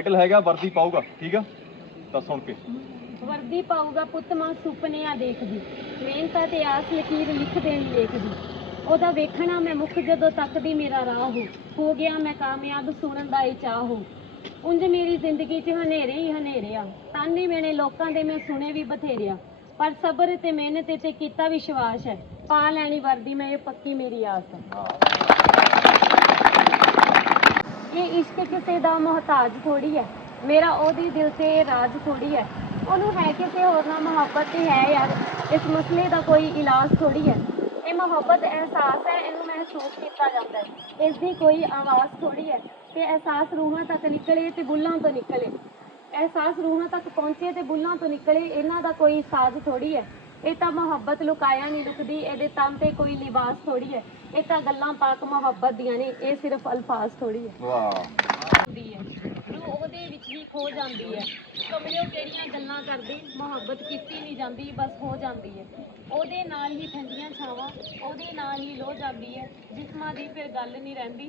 Title ਹੈਗਾ, ਵਰਦੀ ਪਾਊਗਾ, ਠੀਕ ਆ? ਤਾਂ ਸੁਣ ਕੇ। ਵਰਦੀ ਪਾਊਗਾ ਪੁੱਤ ਮਾਂ ਸੁਪਨਿਆਂ ਦੇਖਦੀ। ਮਿਹਨਤਾਂ ਤੇ ਆਸ ਲਕੀਰ ਲਿਖ ਦੇਣ ਲੇਖਦੀ ਉਹਦਾ ਵੇਖਣਾ ਮੈਂ ਮੁੱਖ ਜਦੋਂ ਤੱਕਦੀ ਮੇਰਾ ਰਾਹ ਹੋ। ਹੋ ਗਿਆ ਮੈਂ ਕਾਮਯਾਬ, ਸੁਣਨ ਦਾ ਹੀ ਚਾਹ ਹੋ। ਉਂਝ ਮੇਰੀ ਜ਼ਿੰਦਗੀ 'ਚ ਹਨੇਰੇ ਹੀ ਹਨੇਰੇ ਆ। ਤਾਨੇ ਮੇਣੇ ਲੋਕਾਂ ਦੇ ਮੈਂ ਸੁਣੇ ਵੀ ਬਥੇਰਿਆ ਪਰ ਸਬਰ ਤੇ ਮਿਹਨਤ ਤੇ ਕੀਤਾ ਵਿਸ਼ਵਾਸ ਹੈ। ਪਾ ਲੈਣੀ ਵਰਦੀ, ਮੈਂ ਇਹ ਪੱਕੀ ਮੇਰੀ ਆਸ ਹੈ ਇਸ਼ਕ ਕਿਸੇ ਦਾ ਮੁਹਤਾਜ ਥੋੜੀ ਹੈ। ਮੇਰਾ ਉਹਦੀ ਦਿਲ ਤੇ ਰਾਜ ਥੋੜੀ ਹੈ। ਉਹਨੂੰ ਹੈ ਕਿਸੇ ਹੋਰ ਨਾਲ ਮੁਹੱਬਤ ਤੇ ਹੈ ਯਾਰ। ਇਸ ਮਸਲੇ ਦਾ ਕੋਈ ਇਲਾਜ ਥੋੜੀ ਹੈ। ਇਹ ਮੁਹੱਬਤ, ਅਹਿਸਾਸ ਹੈ, ਇਹਨੂੰ ਮਹਿਸੂਸ ਕੀਤਾ ਜਾਂਦਾ ਹੈ। ਇਸ ਦੀ ਕੋਈ ਆਵਾਜ਼ ਥੋੜੀ ਹੈ ਤੇ ਅਹਿਸਾਸ ਰੂਹਾਂ ਤੱਕ ਨਿਕਲੇ ਤੇ ਬੁੱਲਾਂ ਤੋਂ ਨਿਕਲੇ। ਅਹਿਸਾਸ ਰੂਹਾਂ ਤੱਕ ਪਹੁੰਚੇ ਤੇ ਬੁੱਲਾਂ ਤੋਂ ਨਿਕਲੇ, ਇਹਨਾਂ ਦਾ ਕੋਈ ਸਾਜ਼ ਥੋੜੀ ਹੈ। ਇਹ ਤਾਂ ਮੁਹੱਬਤ ਲੁਕਾਇਆ ਨਹੀਂ ਲੁਕਦੀ ਇਹਦੇ ਤਨ ਤੇ ਕੋਈ ਲਿਬਾਸ ਥੋੜੀ ਹੈ। ਇਹ ਤਾਂ ਗੱਲਾਂ ਪਾਕ ਮੁਹੱਬਤ ਦੀਆਂ ਨੇ ਇਹ ਸਿਰਫ ਅਲਫਾਜ਼ ਥੋੜੀ ਹੈ। ਵਾਹ। ਹੈ। ਰੂਹ ਉਹਦੇ ਵਿੱਚ ਹੀ ਖੋ ਜਾਂਦੀ ਹੈ। ਕਮਲਿਓ ਕਿਹੜੀਆਂ ਗੱਲਾਂ ਕਰਦੇ ਮੁਹੱਬਤ ਕੀਤੀ ਨਹੀਂ ਜਾਂਦੀ ਬਸ ਹੋ ਜਾਂਦੀ ਹੈ। ਉਹਦੇ ਨਾਲ ਹੀ ਠੰਡੀਆਂ ਛਾਵਾਂ ਉਹਦੇ ਨਾਲ ਹੀ ਲੋ ਜਾਂਦੀ ਹੈ। ਜਿਸਮਾਂ ਦੀ ਫਿਰ ਗੱਲ ਨਹੀਂ ਰਹਿੰਦੀ।